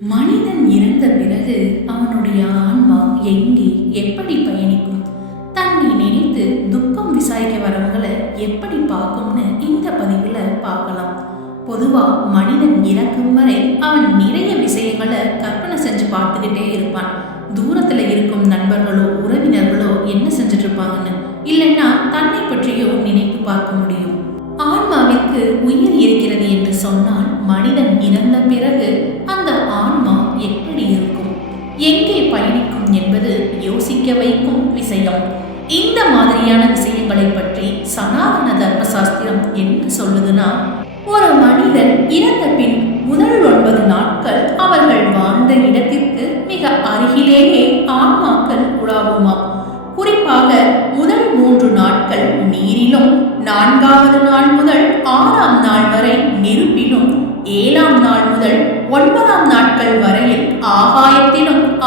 மனிதன் இறந்த பிறகு அவனுடைய ஆன்மா எங்கே எப்படி பயணிக்கும்? தன்னை நினைத்து துக்கம் விசாரிக்க வரவங்களை எப்படி பார்க்கும்னு இந்த பதிவில் பார்க்கலாம். பொதுவா மனிதன் இறக்கும் வரை அவன் நிறைய விஷயங்களை கற்பனை செஞ்சு பார்த்துக்கிட்டே இருப்பான். தூரத்துல இருக்கும் நண்பர்களோ உறவினர்களோ என்ன செஞ்சுட்டு இருப்பாங்கன்னு இல்லைன்னா தன்னை பற்றியோ நினைத்து பார்க்க முடியும். ஆன்மாவிற்கு உயிர் இருக்கிறது என்று சொன்னால் மனிதன் இறந்த பிறகு அந்த என்பது யோசிக்க வைக்கும் விஷயம். இந்த மாதிரியான விஷயங்களை பற்றி சனாதன தர்மசாஸ்திரம் என்ன சொல்லுதுன்னா ஒரு மனிதன் இறந்த பின் முதல் ஒன்பது நாட்கள் அவர்கள் வாழ்ந்த இடத்திற்கு மிக அருகிலேயே ஆன்மாக்கள் உலாவுமா? குறிப்பாக முதல் மூன்று நாட்கள் நீரிலும் நான்காவது நாள் முதல் ஆறாம் நாள் வரை நெருப்பிலும் ஏழாம் நாள் முதல் ஒன்பதாம் நாட்கள் வரையில் ஆகாய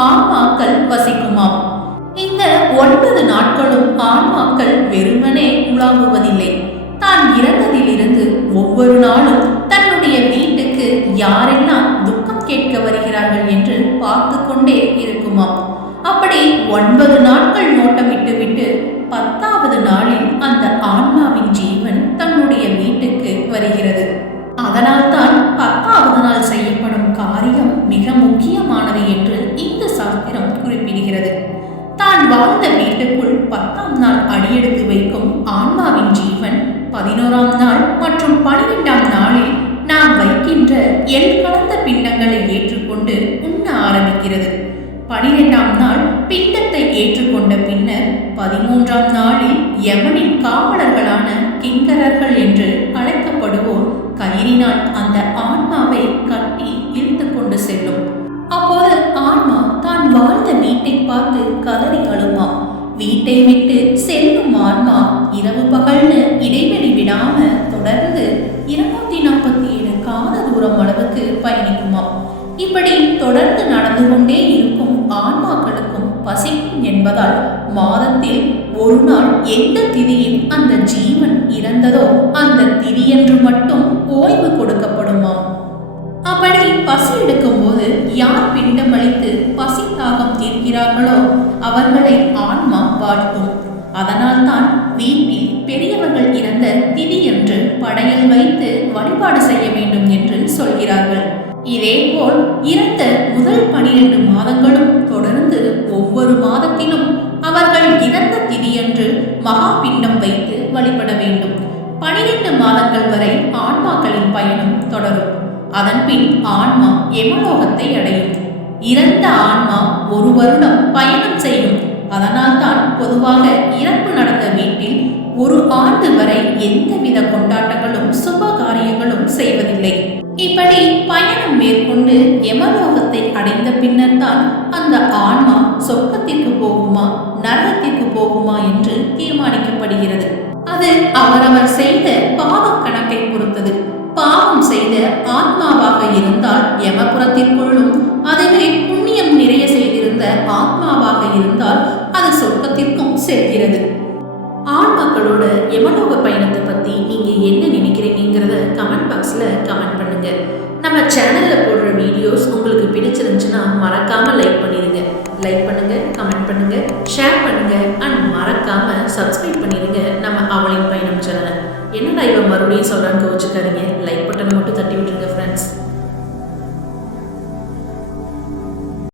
ஆன்மாக்கள் வசிக்குமாம். இந்த ஒன்பது நாட்களும் ஆன்மாக்கள் வெறுமனே உலாவுவதில்லை. தான் இறந்ததிலிருந்து ஒவ்வொரு நாளும் தன்னுடைய வீட்டுக்கு யாரெல்லாம் துக்கம் கேட்க வருகிறார்கள் என்று பார்த்து கொண்டே இருக்குமாம். அப்படி ஒன்பது நாட்கள் நோட்டமிட்டு விட்டு பத்தாவது நாளில் அந்த ஆன்மாவின் ஜீவன் தன்னுடைய வீட்டுக்கு வருகிறது அதனால்தான் பத்தாவது நாள் செய்யப்படும் காரியம் மிக முக்கியமானது என்று இந்த சாஸ்திரம் குறிப்பிடுகிறது. தான் வாழ்ந்த வீட்டுக்குள் பத்தாம் நாள் அடியெடுத்து வைக்கும் ஆன்மாவின் ஜீவன் பதினோராம் நாள் மற்றும் பனிரெண்டாம் நாளில் நாம் வைக்கின்ற எல் கலந்த பிண்டங்களை ஏற்றுக்கொண்டு உண்ண ஆரம்பிக்கிறது. பனிரெண்டாம் நாள் பிண்டத்தை ஏற்றுக்கொண்ட பின்னர் பதிமூன்றாம் நாளில் யமனின் காவலர்கள் பார்த்து கதறி அழுமா. வீட்டை விட்டு செல்லும் ஆன்மா இரவு பகல்னு இடைவெளி விடாம தொடர்ந்து இருநூத்தி நாற்பத்தி ஏழு காத தூரம் அளவுக்கு பயணிக்குமா. இப்படி தொடர்ந்து நடந்து கொண்டே இருக்கும் ஆன்மாக்களுக்கும் பசிக்கும் என்பதால் மாதத்தில் ஒரு நாள் எந்த திதியில் அந்த ஜீவன் இறந்ததோ அந்த திதியன்று மட்டும் ஓய்வு கொடுக்கப்படுமாம். அப்படி பசி எடுக்கும்போது யார் பிண்டமளித்து இருக்கிறார்களோ அவர்களை ஆன்மா வாழ்த்தும். அதனால்தான் வீட்டில் பெரியவர்கள் இறந்த திதி என்று படையல் வைத்து வழிபாடு செய்ய வேண்டும் என்று சொல்கிறார்கள். இதேபோல் இறந்த முதல் பனிரெண்டு மாதங்களும் தொடர்ந்து ஒவ்வொரு மாதத்திலும் அவர்கள் இறந்த திதியன்று மகா பிண்டம் வைத்து வழிபட வேண்டும். பனிரெண்டு மாதங்கள் வரை ஆன்மாக்களின் பயணம் தொடரும். அதன்பின் ஆன்மா எமலோகத்தை அடையும். இறந்த ஆன்மா ஒரு வருடம் பயணம் செய்யும். அதனால்தான் பொதுவாக இறப்பு நடந்த வீட்டில் ஒரு ஆண்டு வரை எந்தவித கொண்டாட்டங்களும் சுப காரியங்களும் செய்வதில்லை. இப்படி பயணம் மேற்கொண்டு யமலோகத்தை அடைந்த பின்னர் தான் அந்த ஆன்மா சொர்க்கத்திற்கு போகுமா நரகத்திற்கு போகுமா என்று தீர்மானிக்கப்படுகிறது. அது அவரவர் செய்த நம்மளோட எமனோக பயணத்தை பற்றி நீங்கள் என்ன நினைக்கிறீங்கிறத கமெண்ட் பாக்ஸில் கமெண்ட் பண்ணுங்க. நம்ம சேனலில் போடுற வீடியோஸ் உங்களுக்கு பிடிச்சிருந்துச்சுன்னா மறக்காமல் லைக் பண்ணிடுங்க லைக் பண்ணுங்க கமெண்ட் பண்ணுங்கள் ஷேர் பண்ணுங்கள் அண்ட் மறக்காமல் சப்ஸ்கிரைப் பண்ணிடுங்க நம்ம அவளின் பயணம் சேனலை என்னடா இவன் மறுபடியும் சொல்கிறான்னு கோச்சுக்காதீங்க லைக் பட்டனை மட்டும் தட்டி